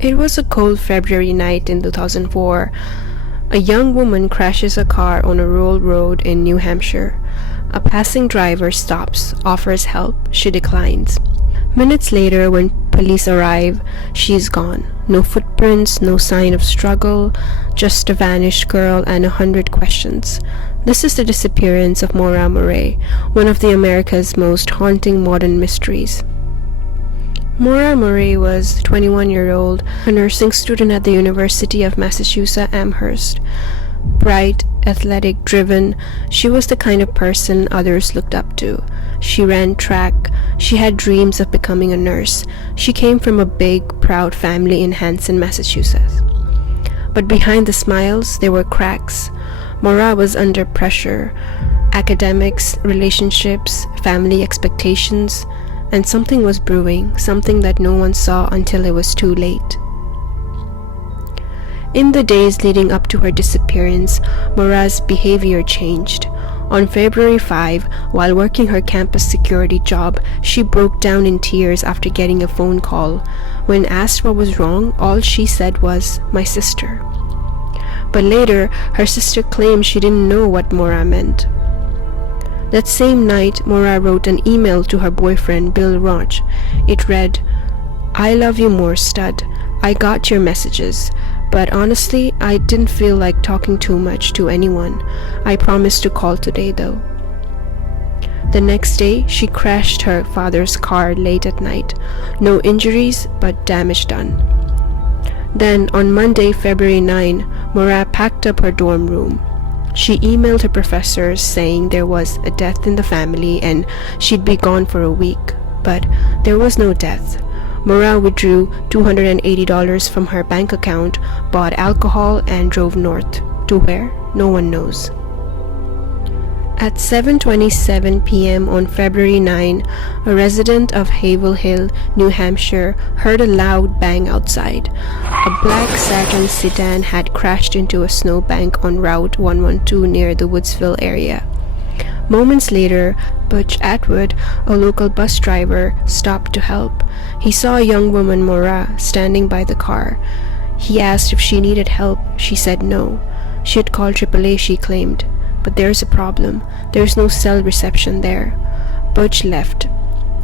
It was a cold February night in 2004. A young woman crashes a car on a rural road in New Hampshire. A passing driver stops, offers help. She declines. Minutes later, when police arrive, she's gone. No footprints, no sign of struggle, just a vanished girl and 100 questions. This is the disappearance of Maura Murray, one of America's most haunting modern mysteries. Maura Murray was a 21-year-old, a nursing student at the University of Massachusetts Amherst. Bright, athletic, driven, she was the kind of person others looked up to. She ran track. She had dreams of becoming a nurse. She came from a big, proud family in Hanson, Massachusetts. But behind the smiles, there were cracks. Maura was under pressure. Academics, relationships, family expectations, and something was brewing, something that no one saw until it was too late. In the days leading up to her disappearance, Maura's behavior changed. On February 5, while working her campus security job, she broke down in tears after getting a phone call. When asked what was wrong, all she said was, "My sister." But later, her sister claimed she didn't know what Maura meant. That same night, Maura wrote an email to her boyfriend, Bill Roach. It read, "I love you more, stud. I got your messages. But honestly, I didn't feel like talking too much to anyone. I promised to call today though." The next day, she crashed her father's car late at night. No injuries, but damage done. Then, on Monday, February 9, Maura packed up her dorm room. She emailed her professors saying there was a death in the family and she'd be gone for a week. But there was no death. Maura withdrew $280 from her bank account, bought alcohol, and drove north. To where? No one knows. At 7:27 p.m. on February 9, a resident of Havel Hill, New Hampshire, heard a loud bang outside. A black Saturn sedan had crashed into a snowbank on Route 112 near the Woodsville area. Moments later, Butch Atwood, a local bus driver, stopped to help. He saw a young woman, Maura, standing by the car. He asked if she needed help. She said no. She had called AAA, she claimed. But there's a problem. There's no cell reception there. Butch left,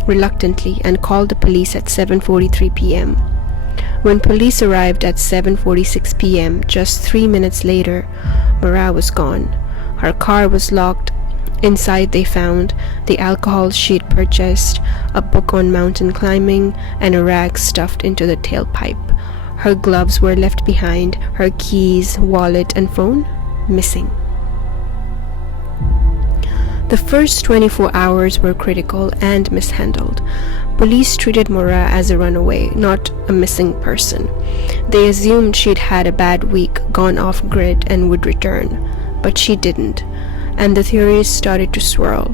reluctantly, and called the police at 7:43 p.m. When police arrived at 7:46 p.m., just 3 minutes later, Maura was gone. Her car was locked. Inside they found the alcohol she'd purchased, a book on mountain climbing, and a rag stuffed into the tailpipe. Her gloves were left behind, her keys, wallet, and phone missing. The first 24 hours were critical and mishandled. Police treated Maura as a runaway, not a missing person. They assumed she'd had a bad week, gone off grid, and would return. But she didn't. And the theories started to swirl.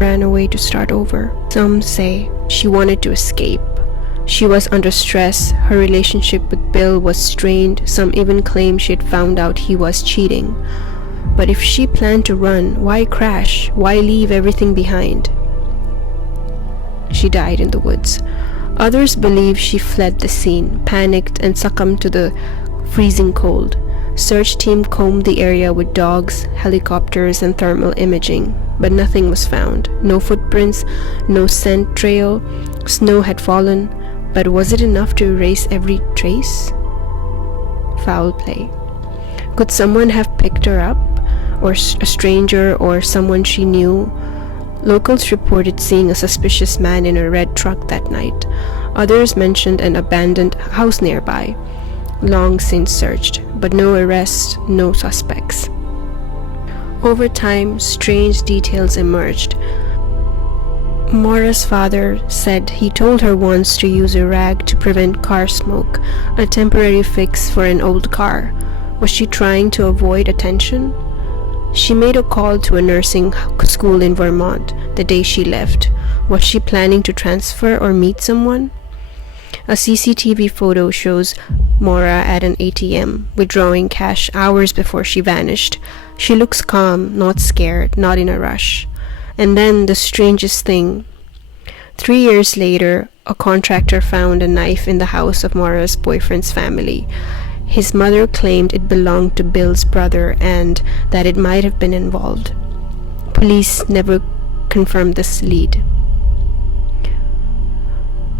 Ran away to start over. Some say she wanted to escape. She was under stress. Her relationship with Bill was strained. Some even claim she'd found out he was cheating. But if she planned to run, why crash? Why leave everything behind? She died in the woods. Others believe she fled the scene, panicked, and succumbed to the freezing cold. Search team combed the area with dogs, helicopters, and thermal imaging, but nothing was found. No footprints, no scent trail. Snow had fallen, but was it enough to erase every trace? Foul play. Could someone have picked her up? Or a stranger, or someone she knew? Locals reported seeing a suspicious man in a red truck that night. Others mentioned an abandoned house nearby. Long since searched, but no arrests, no suspects. Over time, strange details emerged. Maura's father said he told her once to use a rag to prevent car smoke, a temporary fix for an old car. Was she trying to avoid attention? She made a call to a nursing school in Vermont the day she left. Was she planning to transfer or meet someone? A CCTV photo shows Maura at an ATM, withdrawing cash hours before she vanished. She looks calm, not scared, not in a rush. And then the strangest thing. 3 years later, a contractor found a knife in the house of Maura's boyfriend's family. His mother claimed it belonged to Bill's brother and that it might have been involved. Police never confirmed this lead.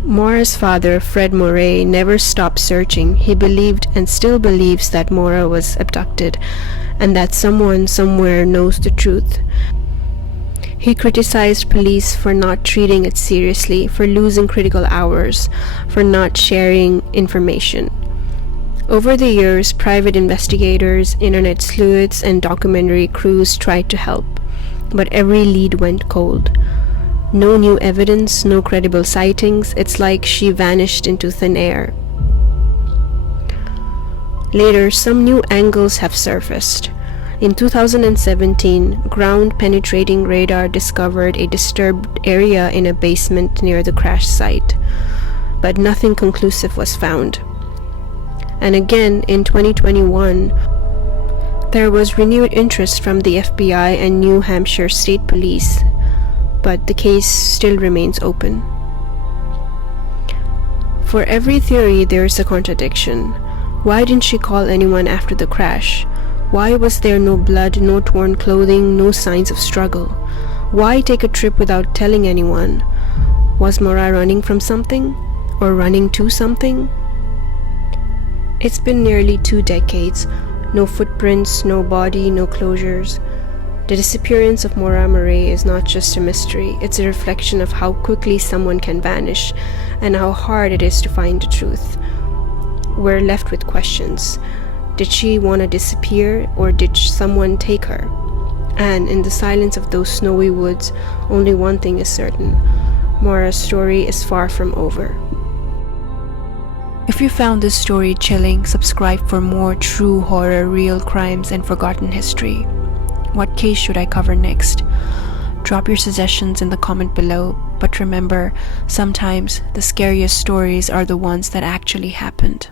Maura's father, Fred Murray, never stopped searching. He believed and still believes that Maura was abducted and that someone somewhere knows the truth. He criticized police for not treating it seriously, for losing critical hours, for not sharing information. Over the years, private investigators, internet sleuths, and documentary crews tried to help, but every lead went cold. No new evidence, no credible sightings. It's like she vanished into thin air. Later, some new angles have surfaced. In 2017, ground-penetrating radar discovered a disturbed area in a basement near the crash site, but nothing conclusive was found. And again, in 2021, there was renewed interest from the FBI and New Hampshire State Police, but the case still remains open. For every theory, there is a contradiction. Why didn't she call anyone after the crash? Why was there no blood, no torn clothing, no signs of struggle? Why take a trip without telling anyone? Was Maura running from something? Or running to something? It's been nearly 2 decades. No footprints, no body, no closures. The disappearance of Maura Murray is not just a mystery, it's a reflection of how quickly someone can vanish and how hard it is to find the truth. We're left with questions. Did she want to disappear, or did someone take her? And in the silence of those snowy woods, only one thing is certain. Maura's story is far from over. If you found this story chilling, subscribe for more true horror, real crimes, and forgotten history. What case should I cover next? Drop your suggestions in the comment below, but remember, sometimes the scariest stories are the ones that actually happened.